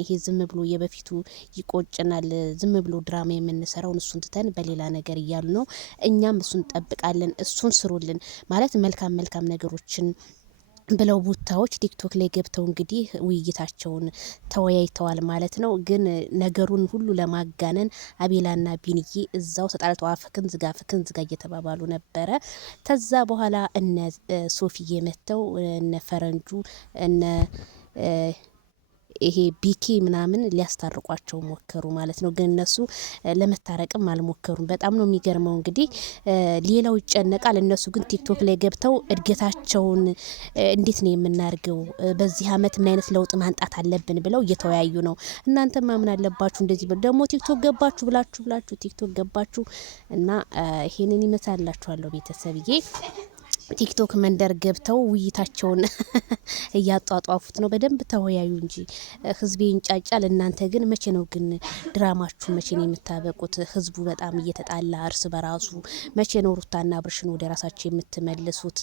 ይሄ ዝም ብሎ የበፊቱ ይቆጭናል። ዝም ብሎ ድራማ የምንሰራውን እሱን ትተን በሌላ ነገር እያሉ ነው። እኛም እሱን እንጠብቃለን። እሱን ስሩልን ማለት መልካም መልካም ነገሮችን ብለው ቡታዎች ቲክቶክ ላይ ገብተው እንግዲህ ውይይታቸውን ተወያይተዋል ማለት ነው። ግን ነገሩን ሁሉ ለማጋነን አቤላና ቢንዬ እዛው ተጣልተው ፍክን ዝጋ እየተባባሉ ነበረ። ከዛ በኋላ እነ ሶፊዬ መተው እነ ፈረንጁ እነ ይሄ ቢኪ ምናምን ሊያስታርቋቸው ሞከሩ ማለት ነው። ግን እነሱ ለመታረቅም አልሞከሩም። በጣም ነው የሚገርመው። እንግዲህ ሌላው ይጨነቃል፣ እነሱ ግን ቲክቶክ ላይ ገብተው እድገታቸውን እንዴት ነው የምናርገው፣ በዚህ አመት ምን አይነት ለውጥ ማንጣት አለብን ብለው እየተወያዩ ነው። እናንተ ማምን አለባችሁ እንደዚህ ደግሞ ቲክቶክ ገባችሁ ብላችሁ ቲክቶክ ገባችሁ እና ይሄንን ይመሳላችኋለሁ ቤተሰብዬ። ቲክቶክ መንደር ገብተው ውይይታቸውን እያጧጧፉት ነው። በደንብ ተወያዩ እንጂ ህዝቤ ይንጫጫል። እናንተ ግን መቼ ነው ግን ድራማችሁ መቼ ነው የምታበቁት? ህዝቡ በጣም እየተጣላ እርስ በራሱ መቼ ነው ሩታና አብርሽን ወደ ራሳቸው የምትመልሱት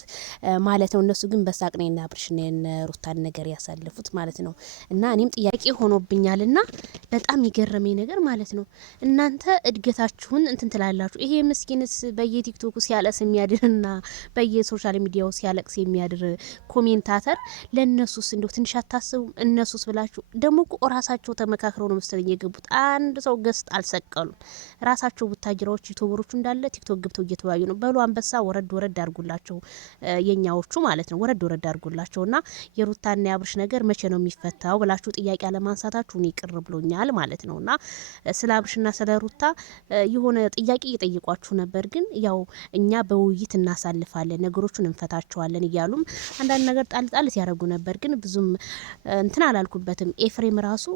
ማለት ነው። እነሱ ግን በሳቅ ነውና አብርሽን ሩታን ነገር ያሳልፉት ማለት ነው። እና እኔም ጥያቄ ሆኖብኛልና በጣም የገረመኝ ነገር ማለት ነው እናንተ እድገታችሁን እንትን ትላላችሁ። ይሄ ምስኪንስ በየቲክቶኩ ሲያለስ የሚያድርና በየሶሻል ሚዲያው ሲያለቅስ የሚያድር ኮሜንታተር ለነሱስ እንደው ትንሽ አታስቡም? እነሱስ ብላችሁ ደግሞ እኮ ራሳቸው ተመካክረው ነው መሰለኝ የገቡት። አንድ ሰው ገስት አልሰቀሉም። ራሳቸው ቡታጅራዎች ዩቲዩበሮቹ እንዳለ ቲክቶክ ገብተው እየተወያዩ ነው። በሉ አንበሳ ወረድ አድርጉላቸው፣ የኛዎቹ ማለት ነው። ወረድ አድርጉላቸውና የሩታና የአብርሽ ነገር መቼ ነው የሚፈታው ብላችሁ ጥያቄ አለማንሳታችሁ እኔ ቅር ብሎኛል ማለት ነውና ስለ አብርሽና ስለ ሩታ የሆነ ጥያቄ እየጠየቋችሁ ነበር። ግን ያው እኛ በውይይት እናሳልፋለን ነገሮቹን እንፈታቸዋለን እያሉም አንዳንድ ነገር ጣል ሲያደርጉ ነበር። ግን ብዙም እንትን አላልኩበትም። ኤፍሬም ራሱ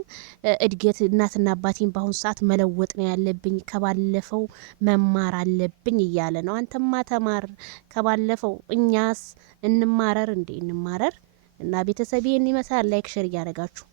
እድገት እናትና አባቴን በአሁኑ ሰዓት መለወጥ ነው ያለብኝ፣ ከባለፈው መማር አለብኝ እያለ ነው። አንተማ ተማር ከባለፈው፣ እኛስ እንማረር እንዴ? እንማረር እና ቤተሰብ ይህን ይመስላል። ላይክ ሸር እያደረጋችሁ